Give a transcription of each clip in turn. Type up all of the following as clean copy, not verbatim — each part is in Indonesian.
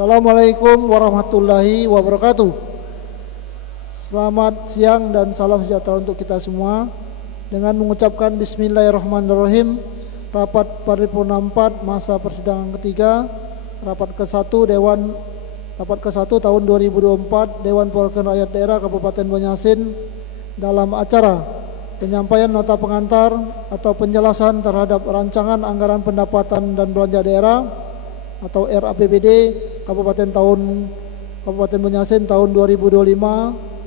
Assalamualaikum warahmatullahi wabarakatuh. Selamat siang dan salam sejahtera untuk kita semua. Dengan mengucapkan Bismillahirrahmanirrahim, rapat paripurna 4 masa persidangan ketiga, rapat ke-1 tahun 2024 Dewan Perwakilan Rakyat Daerah Kabupaten Banjarmasin dalam acara penyampaian nota pengantar atau penjelasan terhadap rancangan anggaran pendapatan dan belanja daerah atau RAPBD Kabupaten Banjarmasin tahun 2025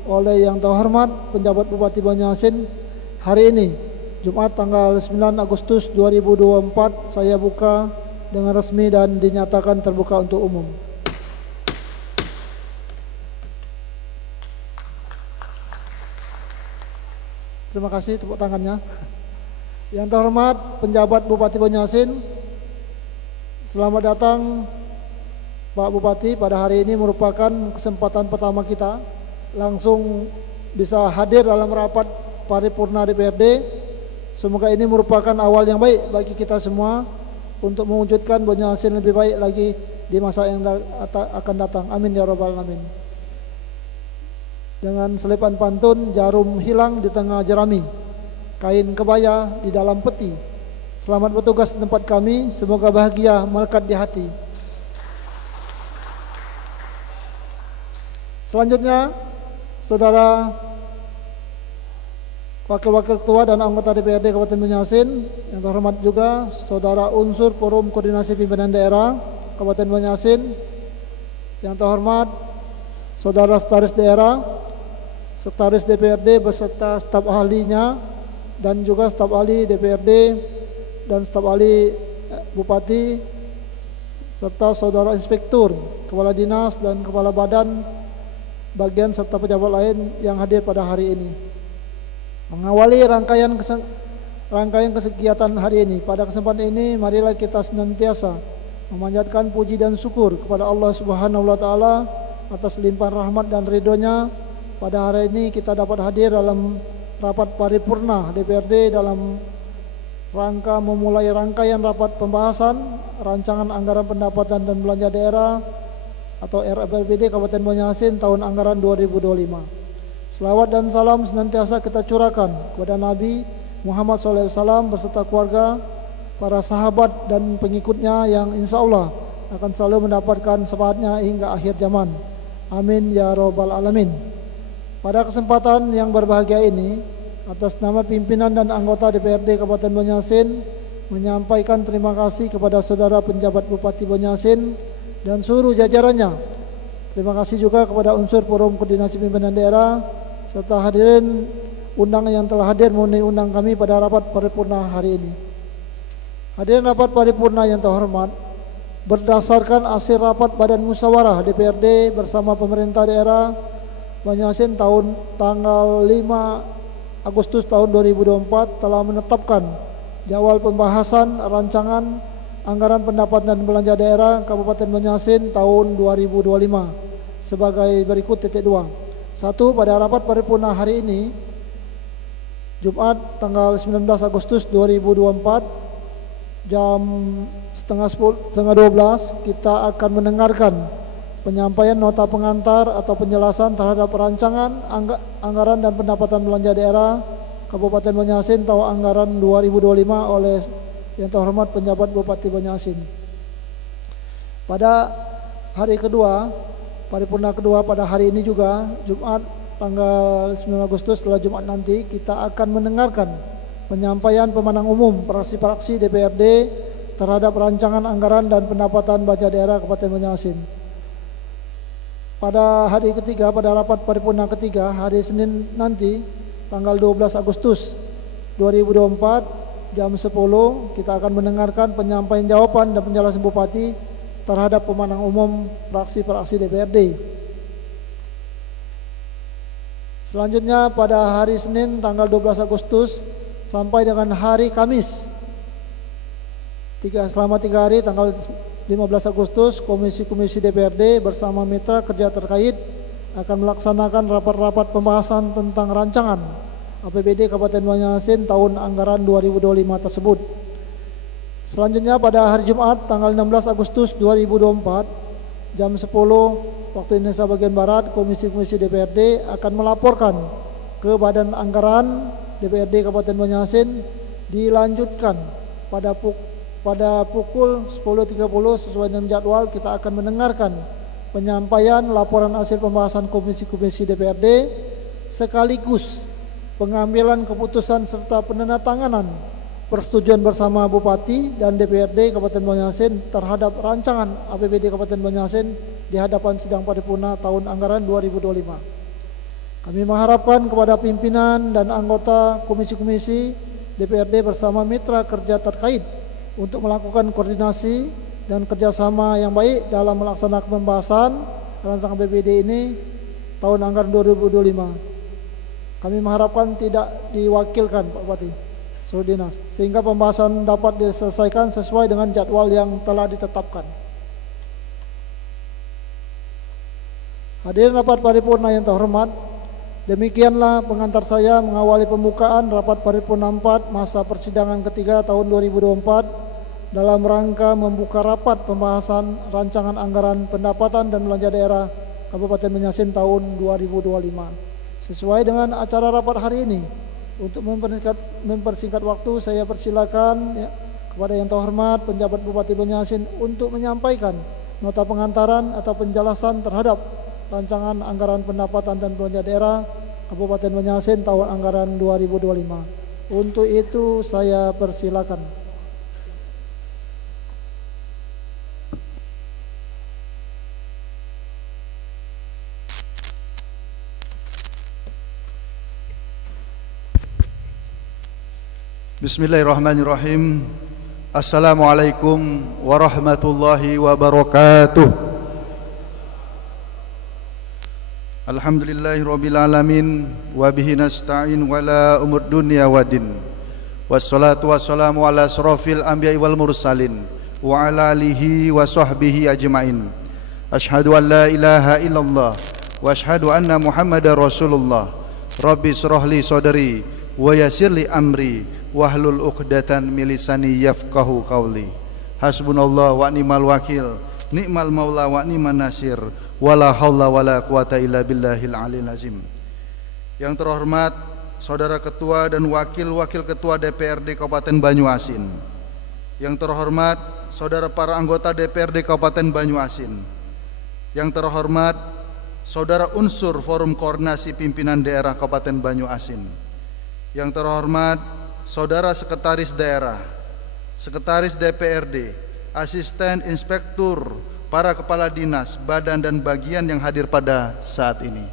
oleh yang terhormat penjabat Bupati Banjarmasin hari ini Jumat tanggal 9 Agustus 2024 saya buka dengan resmi dan dinyatakan terbuka untuk umum. Terima kasih tepuk tangannya. Yang terhormat penjabat Bupati Banjarmasin, selamat datang Pak Bupati. Pada hari ini merupakan kesempatan pertama kita langsung bisa hadir dalam rapat paripurna DPRD. Semoga ini merupakan awal yang baik bagi kita semua untuk mewujudkan Banjarmasin lebih baik lagi di masa yang akan datang. Amin ya rabbal alamin. Dengan selipan pantun, jarum hilang di tengah jerami, kain kebaya di dalam peti. Selamat bertugas di tempat kami, semoga bahagia melekat di hati. Selanjutnya, saudara Wakil-Wakil Ketua dan anggota DPRD Kabupaten Banjarmasin, yang terhormat juga saudara unsur Forum Koordinasi Pimpinan Daerah Kabupaten Banjarmasin, yang terhormat saudara Sekretaris Daerah, Sekretaris DPRD beserta staf ahlinya, dan juga staf ahli DPRD dan staf ahli Bupati, serta saudara inspektur, kepala dinas dan kepala badan bagian serta pejabat lain yang hadir pada hari ini. Mengawali rangkaian kegiatan hari ini, pada kesempatan ini marilah kita senantiasa memanjatkan puji dan syukur kepada Allah Subhanahu wa taala atas limpahan rahmat dan ridhonya. Pada hari ini kita dapat hadir dalam rapat paripurna DPRD dalam rangka memulai rangkaian rapat pembahasan rancangan anggaran pendapatan dan belanja daerah atau RAPBD Kabupaten Banjarmasin tahun anggaran 2025. Selawat dan salam senantiasa kita curahkan kepada Nabi Muhammad SAW beserta keluarga, para sahabat dan pengikutnya yang insya Allah akan selalu mendapatkan syafaatnya hingga akhir zaman. Amin ya rabbal alamin. Pada kesempatan yang berbahagia ini, atas nama pimpinan dan anggota DPRD Kabupaten Banjarmasin menyampaikan terima kasih kepada saudara penjabat Bupati Banjarmasin dan seluruh jajarannya. Terima kasih juga kepada unsur Forum Koordinasi Pimpinan Daerah serta hadirin undang yang telah hadir memenuhi undang kami pada rapat paripurna hari ini. Hadirin rapat paripurna yang terhormat, berdasarkan hasil rapat Badan Musyawarah DPRD bersama pemerintah daerah Banjarmasin tanggal 5 Agustus tahun 2024 telah menetapkan jadwal pembahasan rancangan anggaran pendapatan dan belanja daerah Kabupaten Banjarmasin tahun 2025 sebagai berikut. 2. 1. Pada rapat paripurna hari ini Jumat tanggal 19 Agustus 2024 jam setengah 12 kita akan mendengarkan penyampaian nota pengantar atau penjelasan terhadap rancangan anggaran dan pendapatan belanja daerah Kabupaten Banjarmasin tahun anggaran 2025 oleh yang terhormat penjabat Bupati Banjarmasin. Pada hari kedua, paripurna kedua pada hari ini juga Jumat tanggal 9 Agustus setelah Jumat nanti kita akan mendengarkan penyampaian pemandang umum fraksi-fraksi DPRD terhadap rancangan anggaran dan pendapatan belanja daerah Kabupaten Banjarmasin. Pada hari ketiga, pada rapat paripurna ketiga, hari Senin nanti, tanggal 12 Agustus 2024, jam 10, kita akan mendengarkan penyampaian jawaban dan penjelasan Bupati terhadap pemandang umum fraksi-fraksi DPRD. Selanjutnya, pada hari Senin, tanggal 12 Agustus, sampai dengan hari Kamis, selama 3 hari, tanggal 15 Agustus, Komisi-Komisi DPRD bersama mitra kerja terkait akan melaksanakan rapat-rapat pembahasan tentang rancangan APBD Kabupaten Banjarmasin tahun anggaran 2025 tersebut. Selanjutnya pada hari Jumat tanggal 16 Agustus 2024 jam 10 waktu Indonesia bagian Barat, komisi-komisi DPRD akan melaporkan ke Badan Anggaran DPRD Kabupaten Banjarmasin, dilanjutkan pada pukul 10.30 sesuai dengan jadwal. Kita akan mendengarkan penyampaian laporan hasil pembahasan komisi-komisi DPRD sekaligus pengambilan keputusan serta penandatanganan persetujuan bersama Bupati dan DPRD Kabupaten Banjarmasin terhadap rancangan APBD Kabupaten Banjarmasin di hadapan sidang paripurna tahun anggaran 2025. Kami mengharapkan kepada pimpinan dan anggota komisi-komisi DPRD bersama mitra kerja terkait untuk melakukan koordinasi dan kerjasama yang baik dalam melaksanakan pembahasan rancangan APBD ini tahun anggaran 2025. Kami mengharapkan tidak diwakilkan Pak Bupati seluruh dinas, sehingga pembahasan dapat diselesaikan sesuai dengan jadwal yang telah ditetapkan. Hadirin rapat paripurna yang terhormat, demikianlah pengantar saya mengawali pembukaan rapat paripurna 4 masa persidangan ketiga tahun 2024 dalam rangka membuka rapat pembahasan rancangan anggaran pendapatan dan belanja daerah Kabupaten Banjarmasin tahun 2025. Sesuai dengan acara rapat hari ini, untuk mempersingkat waktu, saya persilakan kepada yang terhormat penjabat Bupati Banjarmasin untuk menyampaikan nota pengantaran atau penjelasan terhadap rancangan anggaran pendapatan dan belanja daerah Kabupaten Banjarmasin tahun anggaran 2025. Untuk itu saya persilakan. Bismillahirrahmanirrahim. Assalamualaikum warahmatullahi wabarakatuh. Alhamdulillahirabbil alamin wa bihi nasta'in wala umur dunya waddin. Wassalatu wassalamu ala asrofil anbiya'i wal mursalin wa ala alihi wa sahbihi ajmain. Asyhadu an la ilaha illallah wa asyhadu anna Muhammadar Rasulullah. Rabbi shrah li sadri wa yassir li amri wahlul uqdatan min lisani yafqahu qawli. Hasbunallah wa ni'mal wakil, ni'mal maula wa ni'man nasir, wala haula wala quwata illa billahil aliyil azim. Yang terhormat Saudara Ketua dan Wakil-Wakil Ketua DPRD Kabupaten Banjarmasin. Yang terhormat Saudara para anggota DPRD Kabupaten Banjarmasin. Yang terhormat Saudara unsur Forum Koordinasi Pimpinan Daerah Kabupaten Banjarmasin. Yang terhormat Saudara Sekretaris Daerah, Sekretaris DPRD, Asisten Inspektur, para Kepala Dinas, Badan dan Bagian yang hadir pada saat ini.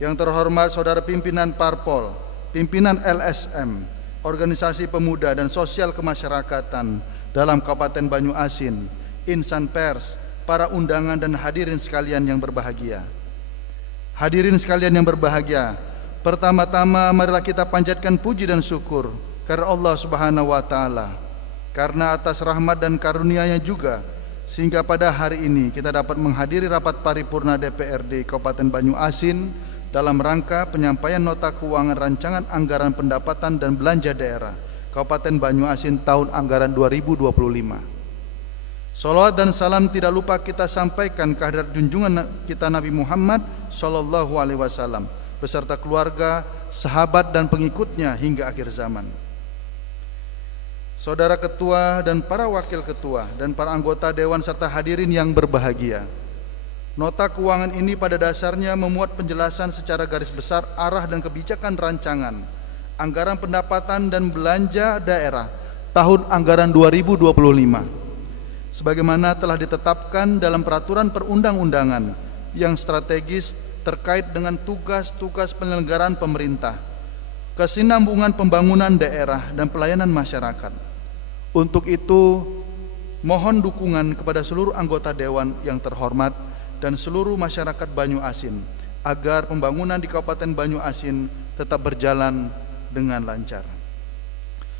Yang terhormat Saudara Pimpinan Parpol, Pimpinan LSM, Organisasi Pemuda dan Sosial Kemasyarakatan dalam Kabupaten Banjarmasin, insan pers, para undangan dan hadirin sekalian yang berbahagia. Hadirin sekalian yang berbahagia, pertama-tama marilah kita panjatkan puji dan syukur karena Allah Subhanahu wa taala, karena atas rahmat dan karunia-Nya juga sehingga pada hari ini kita dapat menghadiri rapat paripurna DPRD Kabupaten Banjarmasin dalam rangka penyampaian nota keuangan rancangan anggaran pendapatan dan belanja daerah Kabupaten Banjarmasin tahun anggaran 2025. Salawat dan salam tidak lupa kita sampaikan kehadirat junjungan kita Nabi Muhammad sallallahu alaihi wasallam beserta keluarga, sahabat dan pengikutnya hingga akhir zaman. Saudara Ketua dan para Wakil Ketua dan para anggota Dewan serta hadirin yang berbahagia, nota keuangan ini pada dasarnya memuat penjelasan secara garis besar arah dan kebijakan rancangan anggaran pendapatan dan belanja daerah tahun anggaran 2025 sebagaimana telah ditetapkan dalam peraturan perundang-undangan yang strategis terkait dengan tugas-tugas penyelenggaraan pemerintah, kesinambungan pembangunan daerah dan pelayanan masyarakat. Untuk itu, mohon dukungan kepada seluruh anggota Dewan yang terhormat dan seluruh masyarakat Banjarmasin agar pembangunan di Kabupaten Banjarmasin tetap berjalan dengan lancar.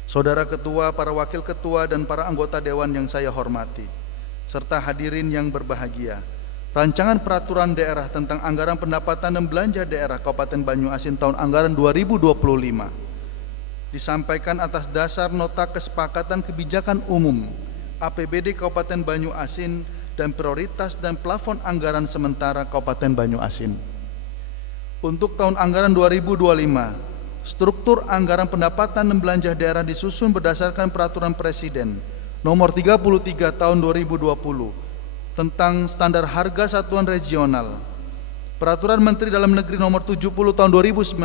Saudara Ketua, para Wakil Ketua dan para anggota Dewan yang saya hormati, serta hadirin yang berbahagia, rancangan peraturan daerah tentang anggaran pendapatan dan belanja daerah Kabupaten Banjarmasin tahun anggaran 2025 disampaikan atas dasar nota kesepakatan kebijakan umum APBD Kabupaten Banjarmasin dan prioritas dan plafon anggaran sementara Kabupaten Banyuasin. Untuk tahun anggaran 2025, struktur anggaran pendapatan dan belanja daerah disusun berdasarkan Peraturan Presiden Nomor 33 Tahun 2020 tentang standar harga satuan regional, Peraturan Menteri Dalam Negeri Nomor 70 Tahun 2019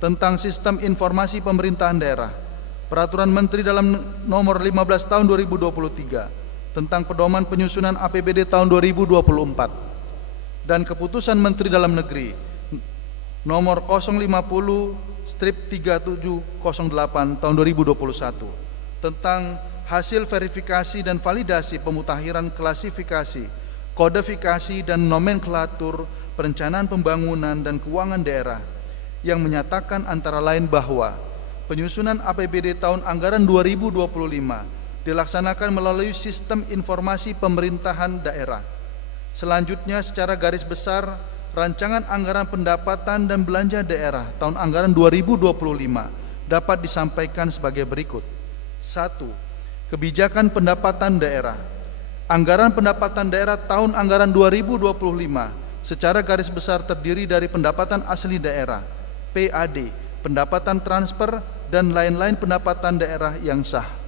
tentang Sistem Informasi Pemerintahan Daerah, Peraturan Menteri Dalam Nomor 15 Tahun 2023 tentang pedoman penyusunan APBD tahun 2024 dan Keputusan Menteri Dalam Negeri Nomor 050/3708 tahun 2021 tentang hasil verifikasi dan validasi pemutahiran klasifikasi, kodifikasi dan nomenklatur perencanaan pembangunan dan keuangan daerah yang menyatakan antara lain bahwa penyusunan APBD tahun anggaran 2025 dilaksanakan melalui sistem informasi pemerintahan daerah. Selanjutnya, secara garis besar, rancangan anggaran pendapatan dan belanja daerah tahun anggaran 2025 dapat disampaikan sebagai berikut. 1. Kebijakan pendapatan daerah. Anggaran pendapatan daerah tahun anggaran 2025 secara garis besar terdiri dari pendapatan asli daerah, PAD, pendapatan transfer, dan lain-lain pendapatan daerah yang sah.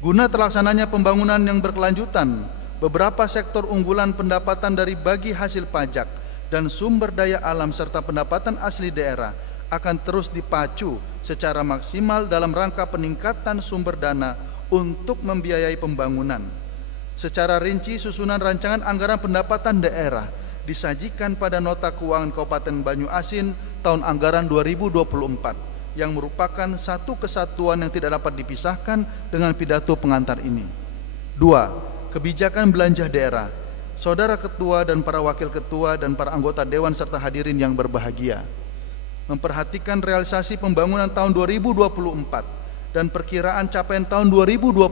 Guna terlaksananya pembangunan yang berkelanjutan, beberapa sektor unggulan pendapatan dari bagi hasil pajak dan sumber daya alam serta pendapatan asli daerah akan terus dipacu secara maksimal dalam rangka peningkatan sumber dana untuk membiayai pembangunan. Secara rinci, susunan rancangan anggaran pendapatan daerah disajikan pada Nota Keuangan Kabupaten Banyuasin tahun anggaran 2024 yang merupakan satu kesatuan yang tidak dapat dipisahkan dengan pidato pengantar ini. 2. Kebijakan belanja daerah. Saudara Ketua dan para Wakil Ketua dan para anggota Dewan serta hadirin yang berbahagia, memperhatikan realisasi pembangunan tahun 2024 dan perkiraan capaian tahun 2025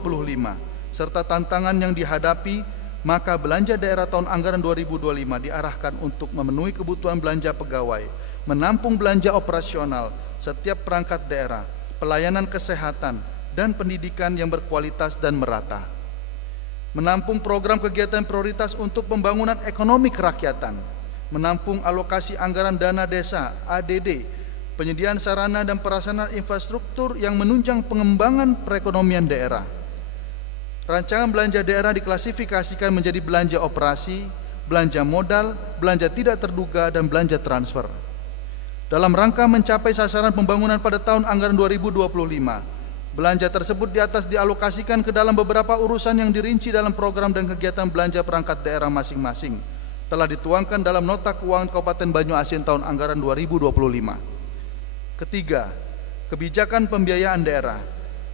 serta tantangan yang dihadapi, maka belanja daerah tahun anggaran 2025 diarahkan untuk memenuhi kebutuhan belanja pegawai, menampung belanja operasional setiap perangkat daerah, pelayanan kesehatan dan pendidikan yang berkualitas dan merata, menampung program kegiatan prioritas untuk pembangunan ekonomi kerakyatan, menampung alokasi anggaran dana desa ADD, penyediaan sarana dan prasarana infrastruktur yang menunjang pengembangan perekonomian daerah. Rancangan belanja daerah diklasifikasikan menjadi belanja operasi, belanja modal, belanja tidak terduga, dan belanja transfer. Dalam rangka mencapai sasaran pembangunan pada tahun anggaran 2025, belanja tersebut di atas dialokasikan ke dalam beberapa urusan yang dirinci dalam program dan kegiatan belanja perangkat daerah masing-masing, telah dituangkan dalam Nota Keuangan Kabupaten Banyuasin tahun anggaran 2025. Ketiga, kebijakan pembiayaan daerah.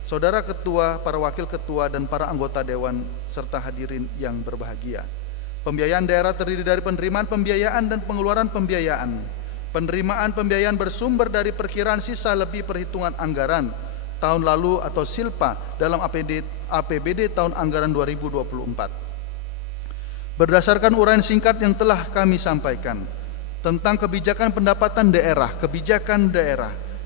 Saudara Ketua, para Wakil Ketua, dan para anggota Dewan serta hadirin yang berbahagia, pembiayaan daerah terdiri dari penerimaan pembiayaan dan pengeluaran pembiayaan. Penerimaan pembiayaan bersumber dari perkiraan sisa lebih perhitungan anggaran tahun lalu atau SILPA dalam APBD tahun anggaran 2024. Berdasarkan uraian singkat yang telah kami sampaikan tentang kebijakan pendapatan daerah,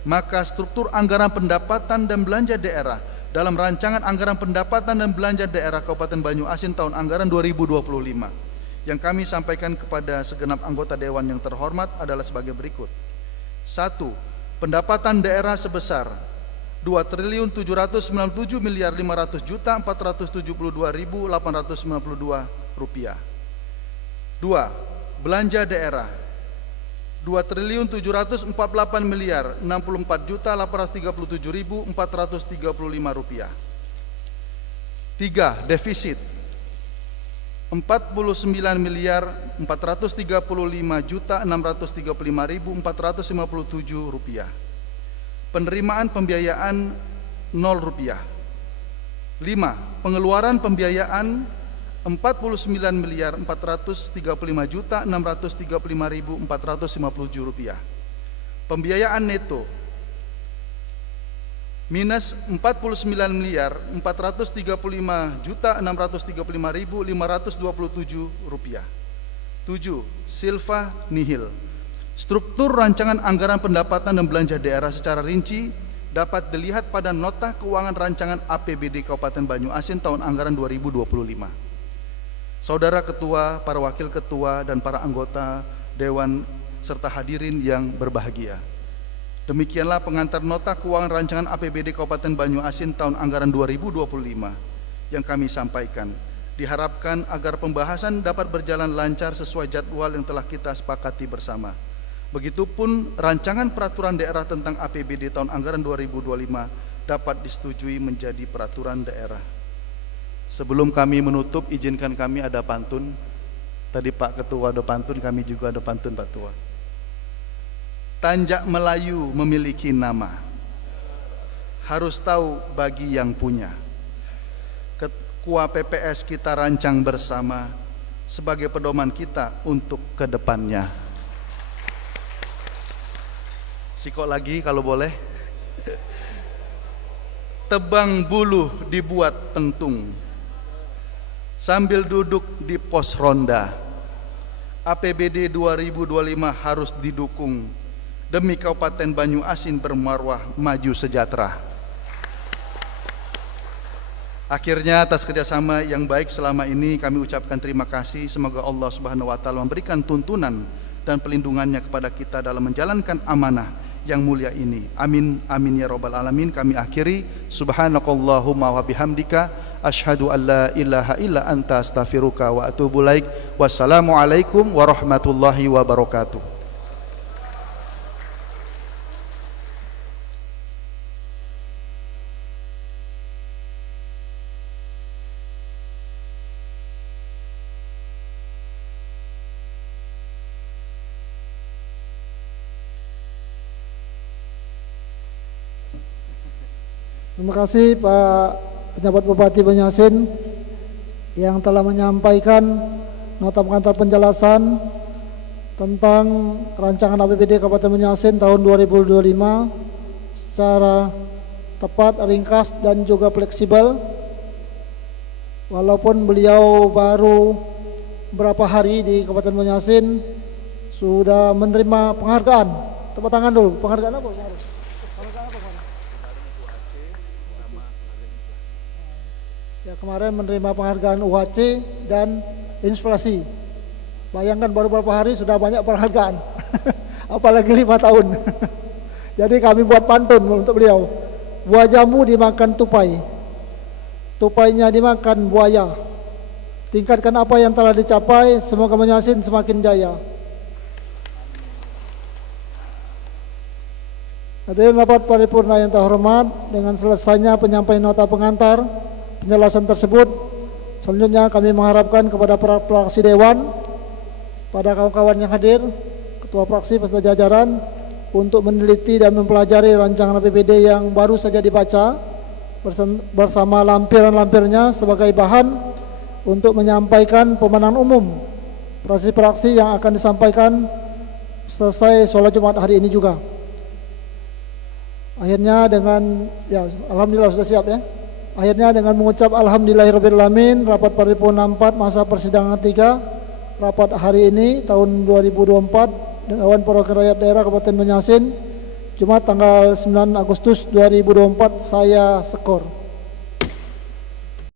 maka struktur anggaran pendapatan dan belanja daerah dalam rancangan anggaran pendapatan dan belanja daerah Kabupaten Banyuasin tahun anggaran 2025 yang kami sampaikan kepada segenap anggota Dewan yang terhormat adalah sebagai berikut. 1. Pendapatan daerah sebesar Rp2.797.472.892 2. Belanja daerah Rp2.748.064.837.435. 3. Defisit Rp49.435.635.457. Penerimaan pembiayaan Rp0. 5. Pengeluaran pembiayaan Rp49.435.635.457. Pembiayaan neto minus Rp49.435.635.527. 7. Silva nihil. Struktur rancangan anggaran pendapatan dan belanja daerah secara rinci dapat dilihat pada Nota Keuangan Rancangan APBD Kabupaten Banyuasin tahun anggaran 2025. Saudara ketua, para wakil ketua, dan para anggota dewan serta hadirin yang berbahagia. Demikianlah pengantar nota keuangan rancangan APBD Kabupaten Banyuasin tahun anggaran 2025 yang kami sampaikan. Diharapkan agar pembahasan dapat berjalan lancar sesuai jadwal yang telah kita sepakati bersama. Begitupun rancangan peraturan daerah tentang APBD tahun anggaran 2025 dapat disetujui menjadi peraturan daerah. Sebelum kami menutup, izinkan kami ada pantun. Tadi Pak Ketua ada pantun, kami juga ada pantun Pak Ketua. Tanjak Melayu memiliki nama, harus tahu bagi yang punya. Ketua PPS kita rancang bersama sebagai pedoman kita untuk kedepannya. Sikok lagi kalau boleh. Tebang bulu dibuat pentung, sambil duduk di pos ronda. APBD 2025 harus didukung demi Kabupaten Banyuasin bermarwah maju sejahtera. Akhirnya atas kerjasama yang baik selama ini kami ucapkan terima kasih. Semoga Allah Subhanahu wa Ta'ala memberikan tuntunan dan pelindungannya kepada kita dalam menjalankan amanah yang mulia ini. Amin, amin ya rabbal alamin. Kami akhiri, subhanakallahumma wa bihamdika asyhadu an la ilaha illa anta astaghfiruka wa atubu ilaik. Wassalamualaikum warahmatullahi wabarakatuh. Terima kasih Pak Pejabat Bupati Banyuasin yang telah menyampaikan nota pengantar penjelasan tentang rancangan APBD Kabupaten Banyuasin tahun 2025 secara tepat, ringkas dan juga fleksibel. Walaupun beliau baru beberapa hari di Kabupaten Banyuasin sudah menerima penghargaan. Tepuk tangan dulu. Penghargaan apa? Ya, kemarin menerima penghargaan UHC dan inspirasi. Bayangkan baru beberapa hari sudah banyak penghargaan. Apalagi 5 tahun. Jadi kami buat pantun untuk beliau. Buah jamu dimakan tupai, tupainya dimakan buaya. Tingkatkan apa yang telah dicapai, semoga Banyuasin semakin jaya. Hadirin rapat paripurna yang terhormat, dengan selesainya penyampaian nota pengantar penjelasan tersebut, selanjutnya kami mengharapkan kepada para fraksi dewan, pada kawan-kawan yang hadir, ketua fraksi beserta jajaran, untuk meneliti dan mempelajari rancangan APBD yang baru saja dibaca bersama lampiran-lampirnya sebagai bahan untuk menyampaikan pemenangan umum fraksi-fraksi yang akan disampaikan selesai sholat Jumat hari ini juga. Akhirnya dengan, ya alhamdulillah sudah siap ya. Akhirnya dengan mengucap alhamdulillahirrahmanirrahim, rapat paripurna 4 masa persidangan 3 rapat hari ini tahun 2024 Dewan Perwakilan Rakyat Daerah Kabupaten Banyuasin Jumat tanggal 9 Agustus 2024 saya skor.